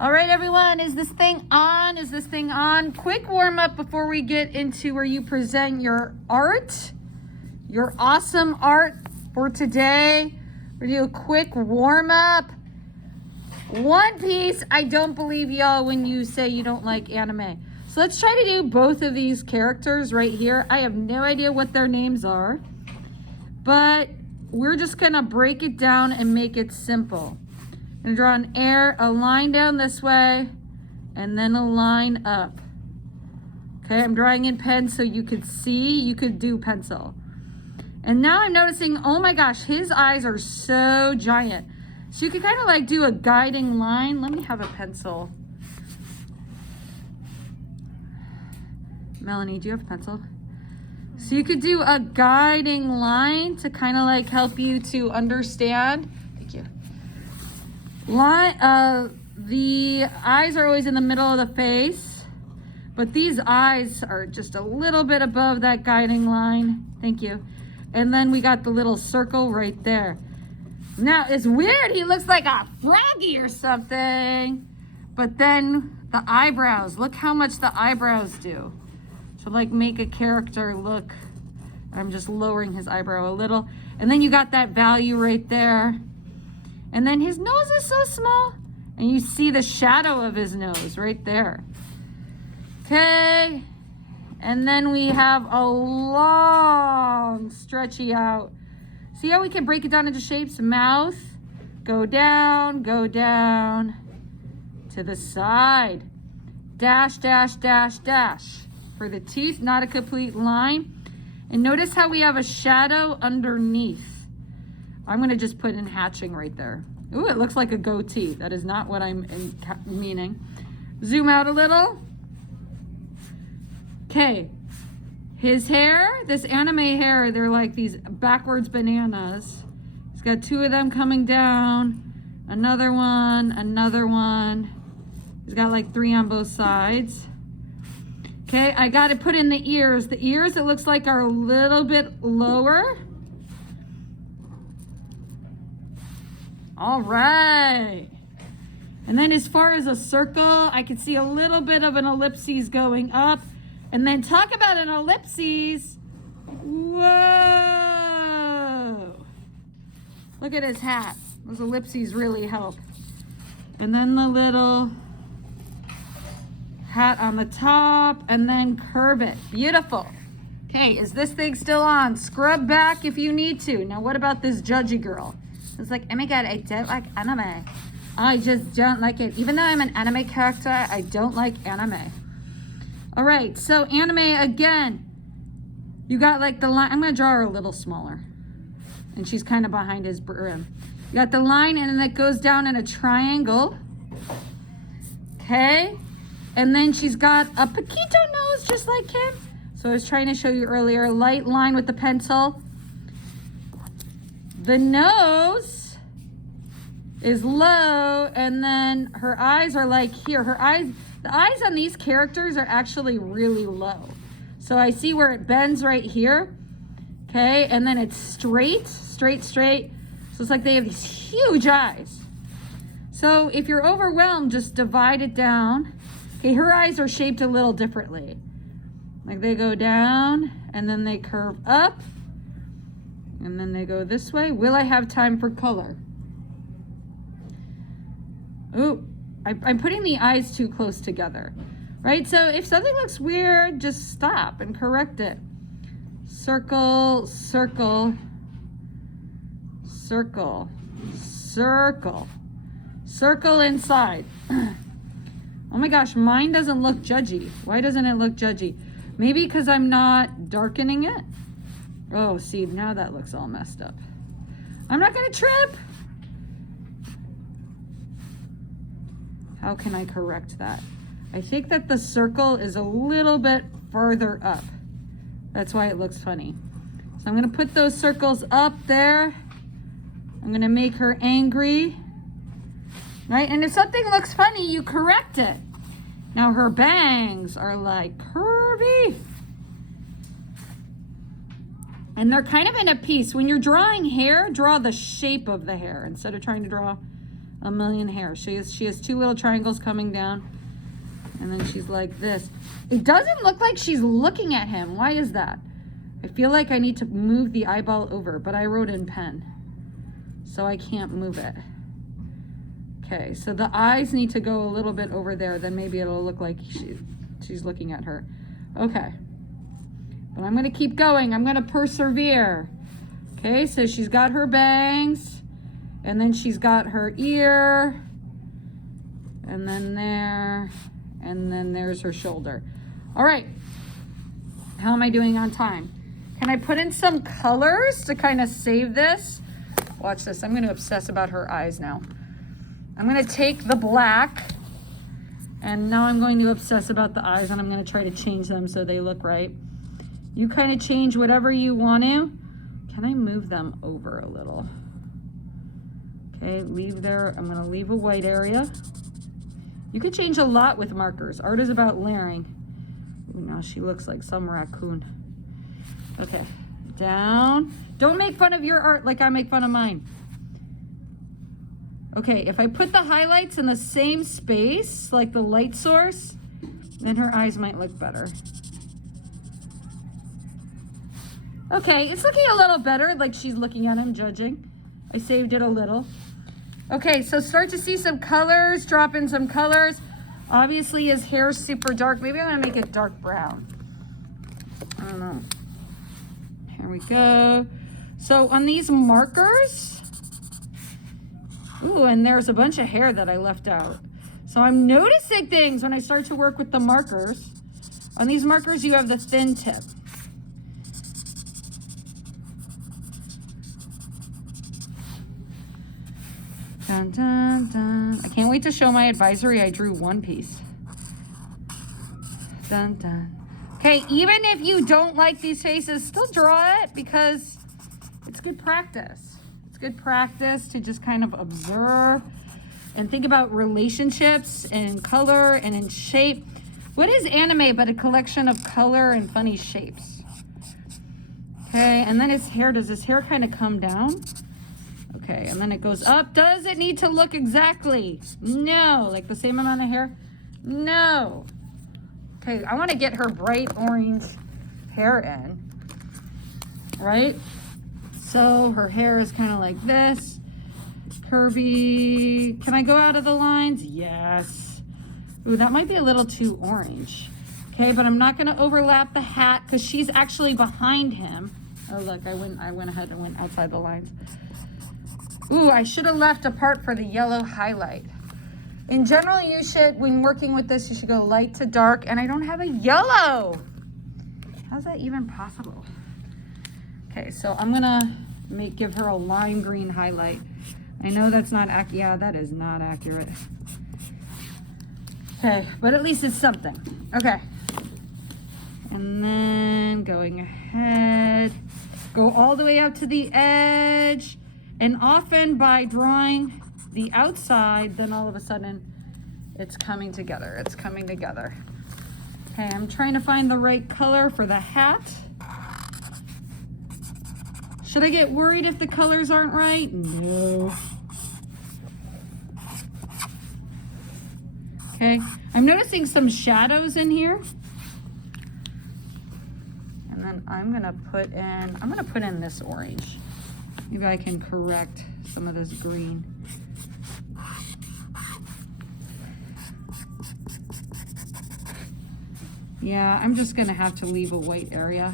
All right, everyone, is this thing on? Is this thing on? Quick warm up before we get into where you present your art, your awesome art for today. We're gonna do a quick warm up. One Piece, I don't believe y'all when you say you don't like anime. So let's try to do both of these characters right here. I have no idea what their names are, but we're just gonna break it down and make it simple. I'm gonna draw a line down this way and then a line up. Okay, I'm drawing in pen so you could see, you could do pencil. And now I'm noticing, oh my gosh, his eyes are so giant. So you could kind of like do a guiding line. Let me have a pencil. Melanie, do you have a pencil? So you could do a guiding line to kind of like help you to understand. Thank you. The eyes are always in the middle of the face, but these eyes are just a little bit above that guiding line. Thank you. And then we got the little circle right there. Now it's weird, he looks like a froggy or something, but then the eyebrows, look how much the eyebrows do. So like make a character look, I'm just lowering his eyebrow a little. And then you got that value right there. And then his nose is so small. And you see the shadow of his nose right there. Okay. And then we have a long stretchy out. See how we can break it down into shapes? Mouth, go down to the side. Dash, dash, dash, dash. For the teeth, not a complete line. And notice how we have a shadow underneath. I'm gonna just put in hatching right there. Ooh, it looks like a goatee. That is not what I'm meaning. Zoom out a little. Okay, his hair, this anime hair, they're like these backwards bananas. He's got two of them coming down, another one. He's got like three on both sides. Okay, I got to put in the ears. The ears, it looks like, are a little bit lower. All right. And then as far as a circle, I can see a little bit of an ellipses going up. And then talk about an ellipses. Whoa. Look at his hat. Those ellipses really help. And then the little hat on the top, and then curve it. Beautiful. Okay, is this thing still on? Scrub back if you need to. Now what about this judgy girl? It's like, oh my God, I don't like anime. I just don't like it. Even though I'm an anime character, I don't like anime. All right, so anime again. You got like the line. I'm gonna draw her a little smaller. And she's kind of behind his brim. You got the line and then it goes down in a triangle. Okay. And then she's got a Paquito nose just like him. So I was trying to show you earlier, light line with the pencil. The nose is low, and then her eyes are like here. The eyes on these characters are actually really low. So I see where it bends right here. Okay, and then it's straight. So it's like they have these huge eyes. So if you're overwhelmed, just divide it down. Okay, her eyes are shaped a little differently. Like they go down and then they curve up and then they go this way. Will I have time for color? Ooh, I'm putting the eyes too close together, right? So if something looks weird, just stop and correct it. Circle, circle, circle, circle, circle inside. Oh my gosh, mine doesn't look judgy. Why doesn't it look judgy? Maybe because I'm not darkening it. Oh, see, now that looks all messed up. I'm not gonna trip. How can I correct that? I think that the circle is a little bit further up. That's why it looks funny. So I'm gonna put those circles up there. I'm gonna make her angry. Right, and if something looks funny, you correct it. Now her bangs are like curvy. And they're kind of in a piece. When you're drawing hair, draw the shape of the hair instead of trying to draw a million hairs. She has two little triangles coming down, and then she's like this. It doesn't look like she's looking at him. Why is that? I feel like I need to move the eyeball over, but I wrote in pen, so I can't move it. Okay, so the eyes need to go a little bit over there, then maybe it'll look like she's looking at her. Okay, but I'm gonna keep going. I'm gonna persevere. Okay, so she's got her bangs, and then she's got her ear, and then there, and then there's her shoulder. All right, how am I doing on time? Can I put in some colors to kind of save this? Watch this, I'm gonna obsess about her eyes now. I'm gonna take the black, and now I'm going to obsess about the eyes, and I'm gonna try to change them so they look right. You kind of change whatever you want to. Can I move them over a little? Okay, leave there. I'm gonna leave a white area. You could change a lot with markers. Art is about layering. Ooh, now she looks like some raccoon. Okay, down. Don't make fun of your art like I make fun of mine. Okay, if I put the highlights in the same space, like the light source, then her eyes might look better. Okay, it's looking a little better, like she's looking at him, judging. I saved it a little. Okay, so start to see some colors, drop in some colors. Obviously his hair's super dark. Maybe I'm gonna make it dark brown. I don't know. Here we go. So on these markers, ooh, and there's a bunch of hair that I left out. So I'm noticing things when I start to work with the markers. On these markers, you have the thin tip. Dun, dun, dun. I can't wait to show my advisory. I drew one piece. Dun, dun. Okay, even if you don't like these faces, still draw it because it's good practice. It's good practice to just kind of observe and think about relationships in color and in shape. What is anime but a collection of color and funny shapes? Okay, and then his hair, does his hair kind of come down? Okay, and then it goes up. Does it need to look exactly? No. Like the same amount of hair? No. Okay, I want to get her bright orange hair in, right? So her hair is kind of like this, curvy. Can I go out of the lines? Yes. Ooh, that might be a little too orange. Okay, but I'm not going to overlap the hat because she's actually behind him. Oh, look, I went ahead and went outside the lines. Ooh, I should have left a part for the yellow highlight. In general, you should, when working with this, you should go light to dark, and I don't have a yellow. How's that even possible? Okay, so I'm gonna give her a lime green highlight. I know that's not accurate. Yeah, that is not accurate. Okay, but at least it's something. Okay. And then going ahead, go all the way out to the edge. And often by drawing the outside, then all of a sudden it's coming together. It's coming together. Okay, I'm trying to find the right color for the hat. Should I get worried if the colors aren't right? No. Okay, I'm noticing some shadows in here. And then I'm gonna put in this orange. Maybe I can correct some of this green. Yeah, I'm just gonna have to leave a white area.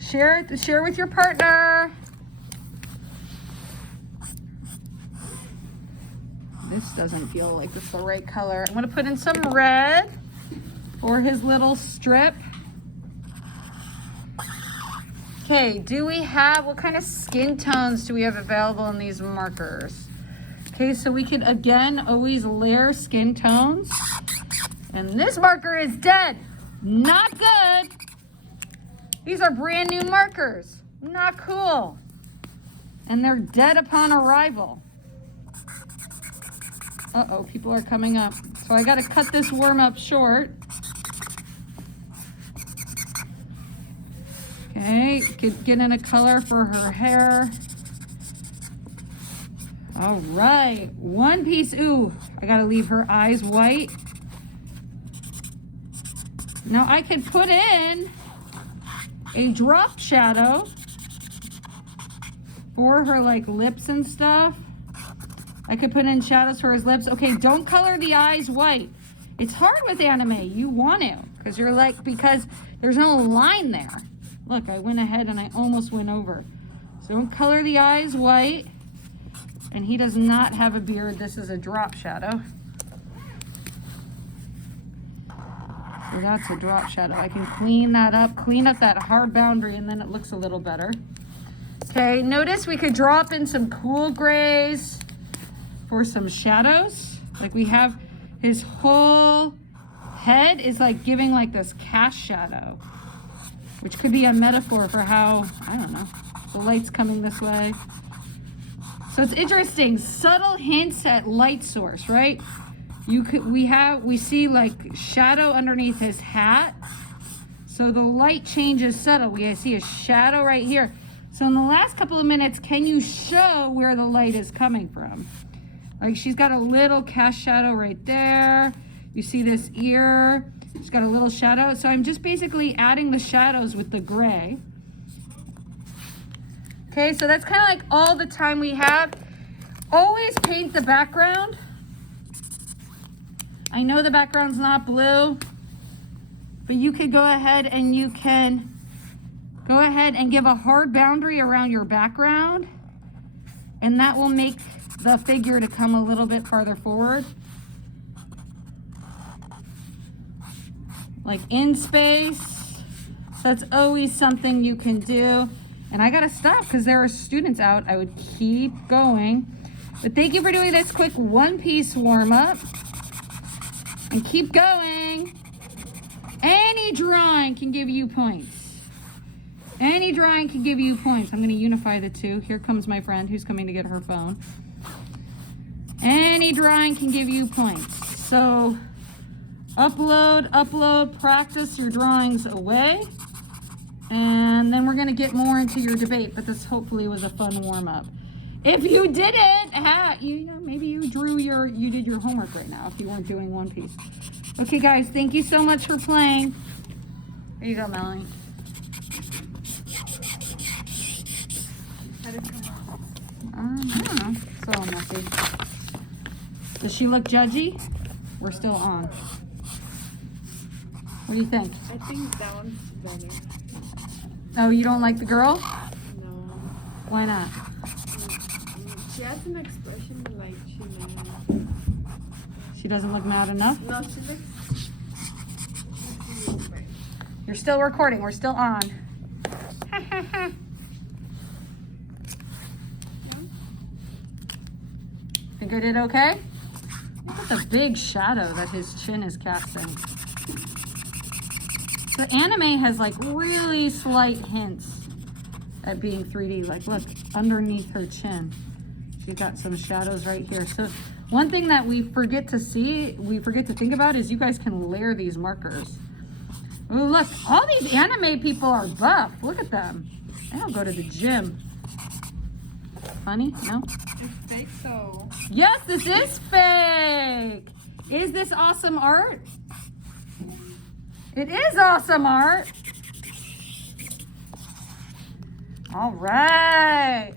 Share with your partner. This doesn't feel like it's the right color. I'm gonna put in some red for his little strip. Okay, what kind of skin tones do we have available in these markers? Okay, so we could, again, always layer skin tones. And this marker is dead. Not good. These are brand new markers. Not cool. And they're dead upon arrival. Uh-oh, people are coming up. So I gotta cut this warm up short. Okay, get in a color for her hair. All right, one piece. Ooh, I gotta leave her eyes white. Now I could put in a drop shadow for her like lips and stuff. I could put in shadows for his lips. Okay, don't color the eyes white. It's hard with anime. You want to, because there's no line there. Look, I went ahead and I almost went over. So don't color the eyes white. And he does not have a beard. This is a drop shadow. So that's a drop shadow. I can clean that up, clean up that hard boundary, and then it looks a little better. Okay, notice we could drop in some cool grays for some shadows. Like we have his whole head is like giving like this cast shadow, which could be a metaphor for how, I don't know, the light's coming this way. So it's interesting, subtle hints at light source, right? We see like shadow underneath his hat. So the light changes subtle. We see a shadow right here. So in the last couple of minutes, can you show where the light is coming from? Like she's got a little cast shadow right there. You see this ear, she's got a little shadow. So I'm just basically adding the shadows with the gray. Okay, so that's kind of like all the time we have. Always paint the background. I know the background's not blue, but you could go ahead and give a hard boundary around your background, and that will make the figure to come a little bit farther forward. Like in space. So that's always something you can do. And I gotta stop because there are students out. I would keep going. But thank you for doing this quick one-piece warm-up. And keep going. Any drawing can give you points. Any drawing can give you points. I'm going to unify the two. Here comes my friend who's coming to get her phone. Any drawing can give you points. So upload, practice your drawings away. And then we're going to get more into your debate. But this hopefully was a fun warm-up. If you didn't, maybe you did your homework right now if you weren't doing One Piece. Okay, guys, thank you so much for playing. There you go, Melanie. How did it come out? I don't know. It's all messy. Does she look judgy? We're still on. What do you think? I think that one's better. Oh, you don't like the girl? No. Why not? She has an expression like she made. She doesn't look mad enough? No, she looks right. You're still recording. We're still on. Think I did okay? Look at the big shadow that his chin is casting. The anime has like really slight hints at being 3D. Like look, underneath her chin, she's got some shadows right here. So one thing that we forget to think about is you guys can layer these markers. Ooh, look, all these anime people are buff. Look at them. They don't go to the gym. Funny? No? It's fake though. Yes, this is fake. Is this awesome art? It is awesome art. All right.